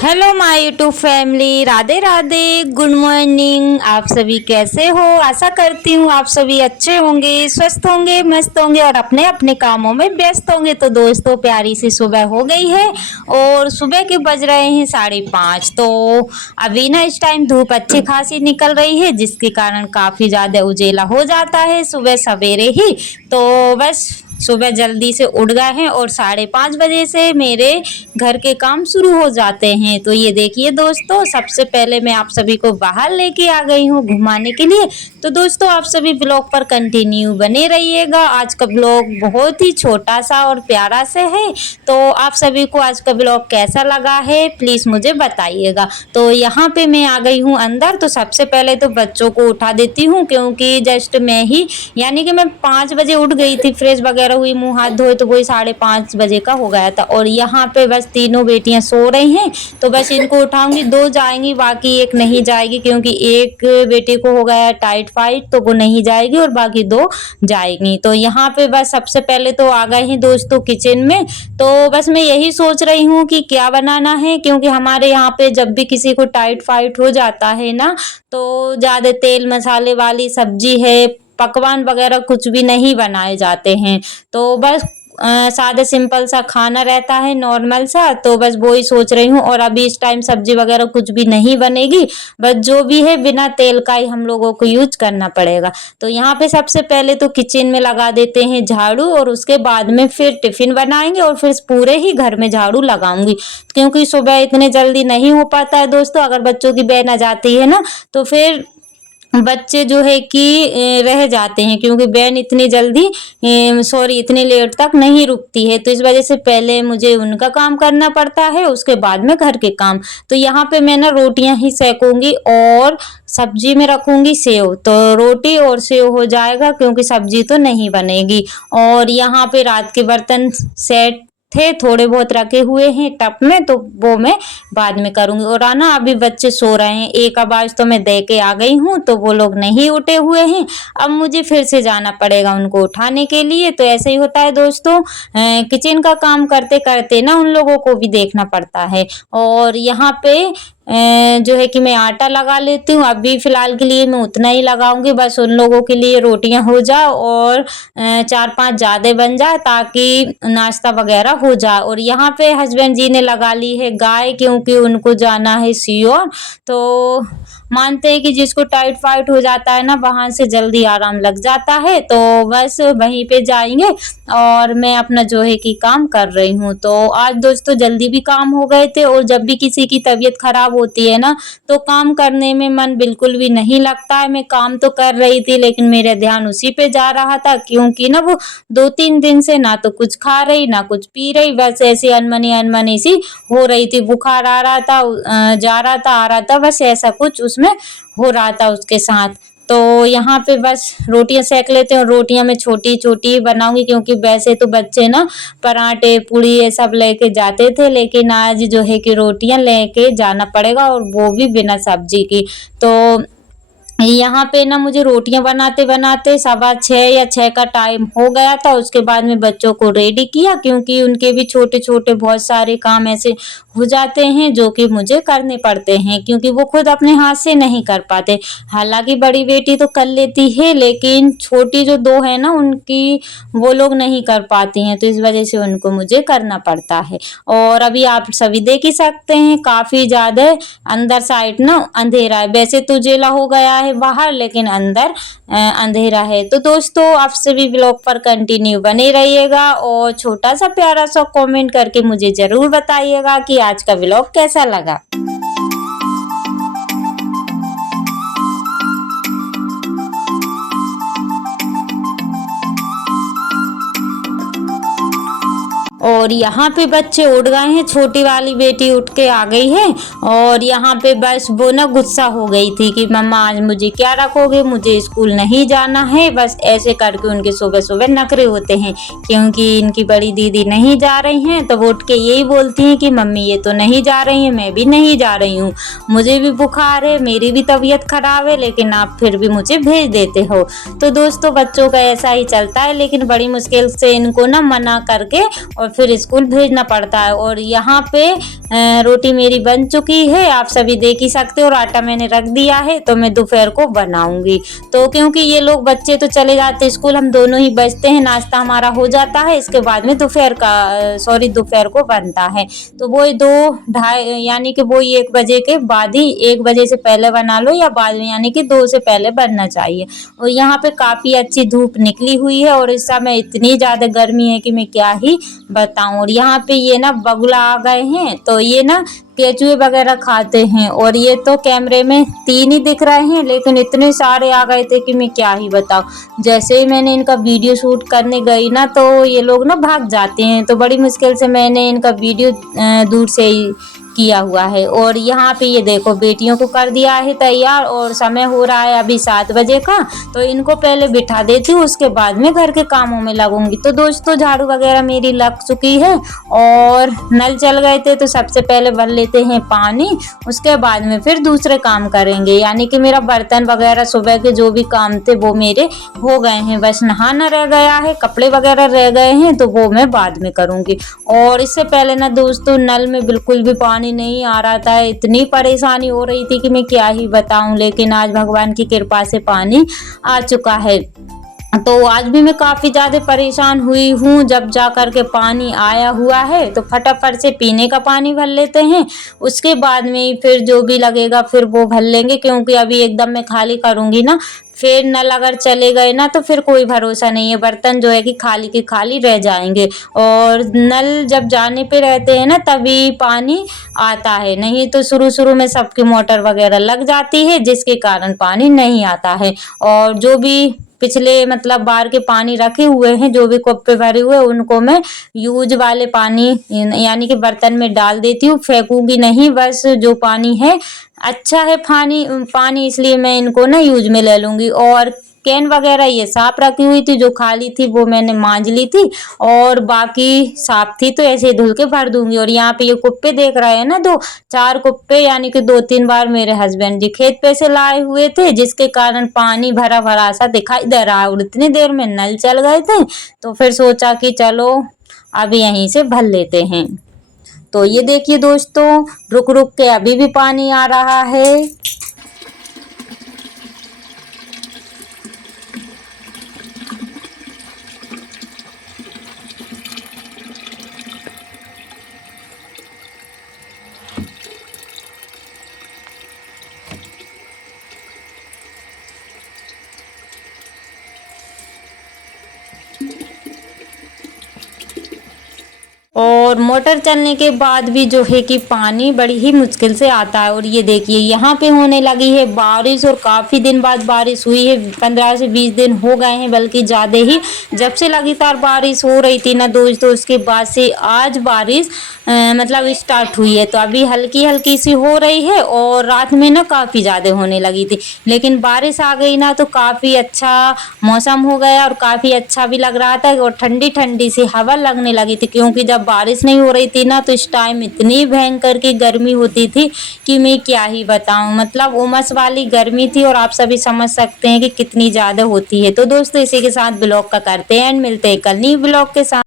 Hello my YouTube family, Radhe Radhe, good morning. आप सभी कैसे हो? आशा करती हूँ आप सभी अच्छे होंगे, स्वस्थ होंगे, मस्त होंगे और अपने अपने कामों में व्यस्त होंगे। तो दोस्तों, प्यारी सी सुबह हो गई है और सुबह के बज रहे हैं 5:30। तो अभी ना इस टाइम धूप अच्छी खासी निकल रही है, जिसके कारण काफ़ी ज़्यादा उजेला हो जाता है सुबह सवेरे ही। तो बस सुबह जल्दी से उठ गए हैं और 5:30 बजे से मेरे घर के काम शुरू हो जाते हैं। तो ये देखिए दोस्तों, सबसे पहले मैं आप सभी को बाहर लेके आ गई हूँ घुमाने के लिए। तो दोस्तों, आप सभी ब्लॉग पर कंटिन्यू बने रहिएगा। आज का ब्लॉग बहुत ही छोटा सा और प्यारा सा है। तो आप सभी को आज का ब्लॉग कैसा लगा है प्लीज़ मुझे बताइएगा। तो यहाँ पे मैं आ गई हूँ अंदर। तो सबसे पहले तो बच्चों को उठा देती हूँ, क्योंकि जस्ट मैं ही यानी कि मैं 5 बजे उठ गई थी, फ्रेश वगैरह हुई, मुंह हाथ धोए, तो वही 5:30 बजे का हो गया था। और यहाँ पे बस तीनों बेटियां सो रही हैं। तो बस इनको उठाऊंगी, 2 जाएंगी, बाकी एक नहीं जाएगी, क्योंकि एक बेटी को हो गया टाइफाइड, तो वो नहीं जाएगी और बाकी 2 जाएंगी। तो यहाँ पे बस सबसे पहले तो आ गए हैं दोस्तों किचन में। तो बस मैं यही सोच रही हूँ कि क्या बनाना है, क्योंकि हमारे यहाँ पे जब भी किसी को टाइफाइड हो जाता है ना, तो ज़्यादा तेल मसाले वाली सब्जी है, पकवान वगैरह कुछ भी नहीं बनाए जाते हैं। तो बस सादा सिंपल सा खाना रहता है, नॉर्मल सा। तो बस वो ही सोच रही हूँ। और अभी इस टाइम सब्जी वगैरह कुछ भी नहीं बनेगी, बस जो भी है बिना तेल का ही हम लोगों को यूज करना पड़ेगा। तो यहाँ पे सबसे पहले तो किचन में लगा देते हैं झाड़ू, और उसके बाद में फिर टिफिन बनाएंगे और फिर पूरे ही घर में झाड़ू लगाऊंगी, क्योंकि सुबह इतने जल्दी नहीं हो पाता है दोस्तों। अगर बच्चों की बहन आ जाती है ना, तो फिर बच्चे जो है कि रह जाते हैं, क्योंकि वैन इतनी जल्दी इतनी लेट तक नहीं रुकती है। तो इस वजह से पहले मुझे उनका काम करना पड़ता है, उसके बाद में घर के काम। तो यहाँ पे मैं ना रोटियां ही सेकूंगी और सब्जी में रखूंगी सेव। तो रोटी और सेव हो जाएगा, क्योंकि सब्जी तो नहीं बनेगी। और यहाँ पे रात के बर्तन सेट थे, थोड़े बहुत रखे हुए हैं टप में, तो वो मैं बाद में करूंगी। और आना अभी बच्चे सो रहे हैं, एक आवाज तो मैं दे के आ गई हूँ, तो वो लोग नहीं उठे हुए हैं। अब मुझे फिर से जाना पड़ेगा उनको उठाने के लिए। तो ऐसे ही होता है दोस्तों, किचन का काम करते करते ना उन लोगों को भी देखना पड़ता है। और यहाँ पे जो है कि मैं आटा लगा लेती हूँ। अभी फिलहाल के लिए मैं उतना ही लगाऊंगी, बस उन लोगों के लिए रोटियां हो जाए और 4-5 ज़्यादा बन जाए, ताकि नाश्ता वगैरह हो जाए। और यहाँ पे हस्बैंड जी ने लगा ली है गाय, क्योंकि उनको जाना है सीओर। तो मानते हैं कि जिसको टाइफाइड हो जाता है ना, वहाँ से जल्दी आराम लग जाता है। तो बस वहीं पे जाएंगे और मैं अपना जो है कि काम कर रही हूँ। तो आज दोस्तों जल्दी भी काम हो गए थे। और जब भी किसी की तबीयत खराब होती है ना, तो काम करने में मन बिल्कुल भी नहीं लगता है। मैं काम तो कर रही थी, लेकिन मेरा ध्यान उसी पे जा रहा था, क्योंकि ना वो 2-3 दिन से ना तो कुछ खा रही ना कुछ पी रही, बस ऐसी अनमनी अनमनी सी हो रही थी। बुखार आ रहा था, जा रहा था, आ रहा था, बस ऐसा कुछ उसमें हो रहा था उसके साथ। तो यहाँ पे बस रोटियां सेक लेते हैं, और रोटियां मैं छोटी छोटी बनाऊंगी, क्योंकि वैसे तो बच्चे ना पराठे पूड़ी ये सब लेके जाते थे, लेकिन आज जो है कि रोटियां लेके जाना पड़ेगा, और वो भी बिना सब्जी की। तो यहाँ पे ना मुझे रोटियां बनाते बनाते 6:15 या 6 का टाइम हो गया था। उसके बाद में बच्चों को रेडी किया, क्योंकि उनके भी छोटे छोटे बहुत सारे काम ऐसे हो जाते हैं जो कि मुझे करने पड़ते हैं, क्योंकि वो खुद अपने हाथ से नहीं कर पाते। हालांकि बड़ी बेटी तो कर लेती है, लेकिन छोटी जो 2 है ना, उनकी वो लोग नहीं कर पाती हैं। तो इस वजह से उनको मुझे करना पड़ता है। और अभी आप सभी देख ही सकते हैं, काफ़ी ज़्यादा अंदर साइड ना अंधेरा है। वैसे तो उजाला हो गया है बाहर, लेकिन अंदर अंधेरा है। तो दोस्तों, आप सभी ब्लॉग पर कंटिन्यू बने रहिएगा, और छोटा सा प्यारा सा कमेंट करके मुझे ज़रूर बताइएगा कि आज का ब्लॉग कैसा लगा। और यहाँ पे बच्चे उठ गए हैं, छोटी वाली बेटी उठ के आ गई है। और यहाँ पे बस वो ना गुस्सा हो गई थी कि मम्मा आज मुझे क्या रखोगे, मुझे स्कूल नहीं जाना है। बस ऐसे करके उनके सुबह सुबह नखरे होते हैं, क्योंकि इनकी बड़ी दीदी नहीं जा रही हैं। तो वो उठ के यही बोलती हैं कि मम्मी ये तो नहीं जा रही हैं, मैं भी नहीं जा रही हूँ, मुझे भी बुखार है, मेरी भी तबीयत खराब है, लेकिन आप फिर भी मुझे भेज देते हो। तो दोस्तों, बच्चों का ऐसा ही चलता है, लेकिन बड़ी मुश्किल से इनको ना मना करके और फिर फिर स्कूल भेजना पड़ता है। और यहाँ पे रोटी मेरी बन चुकी है, आप सभी देख ही सकते हो, और आटा मैंने रख दिया है। तो मैं दोपहर को बनाऊंगी। तो क्योंकि ये लोग बच्चे तो चले जाते हैं स्कूल, हम दोनों ही बचते हैं, नाश्ता हमारा हो जाता है, इसके बाद में दोपहर को बनता है। तो वो 2-2:30 यानी कि वो 1 बजे के बाद ही, 1 बजे से पहले बना लो या बाद में, यानी कि 2 से पहले बनना चाहिए। और यहाँ पे काफ़ी अच्छी धूप निकली हुई है और इस समय इतनी ज़्यादा गर्मी है कि मैं क्या ही बताऊँ। और यहाँ पे ये ना बगुला आ गए हैं, तो ये ना केचुए वगैरह खाते हैं। और ये तो कैमरे में 3 ही दिख रहे हैं, लेकिन इतने सारे आ गए थे कि मैं क्या ही बताऊँ। जैसे ही मैंने इनका वीडियो शूट करने गई ना, तो ये लोग ना भाग जाते हैं। तो बड़ी मुश्किल से मैंने इनका वीडियो दूर से ही किया हुआ है। और यहाँ पे ये देखो, बेटियों को कर दिया है तैयार और समय हो रहा है अभी 7 बजे का। तो इनको पहले बिठा देती हूँ, उसके बाद में घर के कामों में लगूंगी। तो दोस्तों, झाड़ू वगैरह मेरी लग चुकी है और नल चल गए थे, तो सबसे पहले भर लेते हैं पानी, उसके बाद में फिर दूसरे काम करेंगे। यानी कि मेरा बर्तन वगैरह सुबह के जो भी काम थे वो मेरे हो गए हैं, बस नहाना रह गया है, कपड़े वगैरह रह गए हैं, तो वो मैं बाद में करूँगी। और इससे पहले ना दोस्तों, नल में बिल्कुल भी पानी नहीं आ रहा था, इतनी परेशानी हो रही थी कि मैं क्या ही बताऊं। लेकिन आज भगवान की कृपा से पानी आ चुका है। तो आज भी मैं काफ़ी ज़्यादा परेशान हुई हूँ, जब जा कर के पानी आया हुआ है। तो फटाफट से पीने का पानी भर लेते हैं, उसके बाद में फिर जो भी लगेगा फिर वो भर लेंगे, क्योंकि अभी एकदम मैं खाली करूँगी ना, फिर नल अगर चले गए ना तो फिर कोई भरोसा नहीं है, बर्तन जो है कि खाली के खाली रह जाएंगे। और नल जब जाने पे रहते हैं ना तभी पानी आता है, नहीं तो शुरू में सबकी मोटर वगैरह लग जाती है, जिसके कारण पानी नहीं आता है। और जो भी पिछले मतलब बार के पानी रखे हुए हैं, जो भी कुप्पे भरे हुए, उनको मैं यूज वाले पानी यानी कि बर्तन में डाल देती हूँ, फेंकूंगी नहीं। बस जो पानी है अच्छा है पानी, इसलिए मैं इनको ना यूज में ले लूंगी। और कैन वगैरह ये साफ रखी हुई थी, जो खाली थी वो मैंने मांज ली थी, और बाकी साफ थी तो ऐसे ही धुल के भर दूंगी। और यहाँ पे ये कुप्पे देख रहे हैं ना, 4 कुप्पे, यानी कि 2-3 बार मेरे हस्बैंड जी खेत पे से लाए हुए थे, जिसके कारण पानी भरा भरा सा दिखाई दे रहा है। और इतनी देर में नल चल गए थे, तो फिर सोचा कि चलो अब यहीं से भर लेते हैं। तो ये देखिए दोस्तों, रुक रुक के अभी भी पानी आ रहा है। और मोटर चलने के बाद भी जो है कि पानी बड़ी ही मुश्किल से आता है। और ये देखिए, यहाँ पे होने लगी है बारिश, और काफ़ी दिन बाद बारिश हुई है, 15 से 20 दिन हो गए हैं, बल्कि ज़्यादा ही। जब से लगातार बारिश हो रही थी ना दोस्तों, उसके बाद से आज बारिश मतलब स्टार्ट हुई है। तो अभी हल्की हल्की सी हो रही है, और रात में ना काफ़ी ज़्यादा होने लगी थी, लेकिन बारिश आ गई ना तो काफ़ी अच्छा मौसम हो गया, और काफ़ी अच्छा भी लग रहा था, और ठंडी ठंडी सी हवा लगने लगी थी। क्योंकि जब बारिश नहीं हो रही थी ना, तो इस टाइम इतनी भयंकर की गर्मी होती थी कि मैं क्या ही बताऊं, मतलब उमस वाली गर्मी थी। और आप सभी समझ सकते हैं कि कितनी ज़्यादा होती है। तो दोस्तों, इसी के साथ ब्लॉग का करते हैं एंड मिलते हैं कल नई ब्लॉग के साथ।